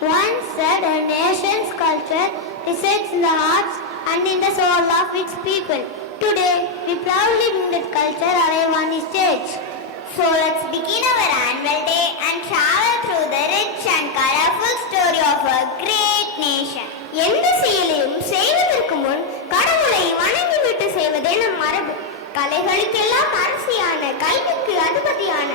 once said a nation's culture resides in the hearts and in the soul of its people. Today, we proudly bring that culture alive on the stage. So let's begin our annual day and travel through the rich and colorful story of a great nation. எந்த செயலையும் செய்வதற்கு முன் கடவுளை வணங்கிவிட்டு செய்வதே நம் மரபு. கலைகளுக்கெல்லாம் அரசியான, கல்விக்கு அதிபதியான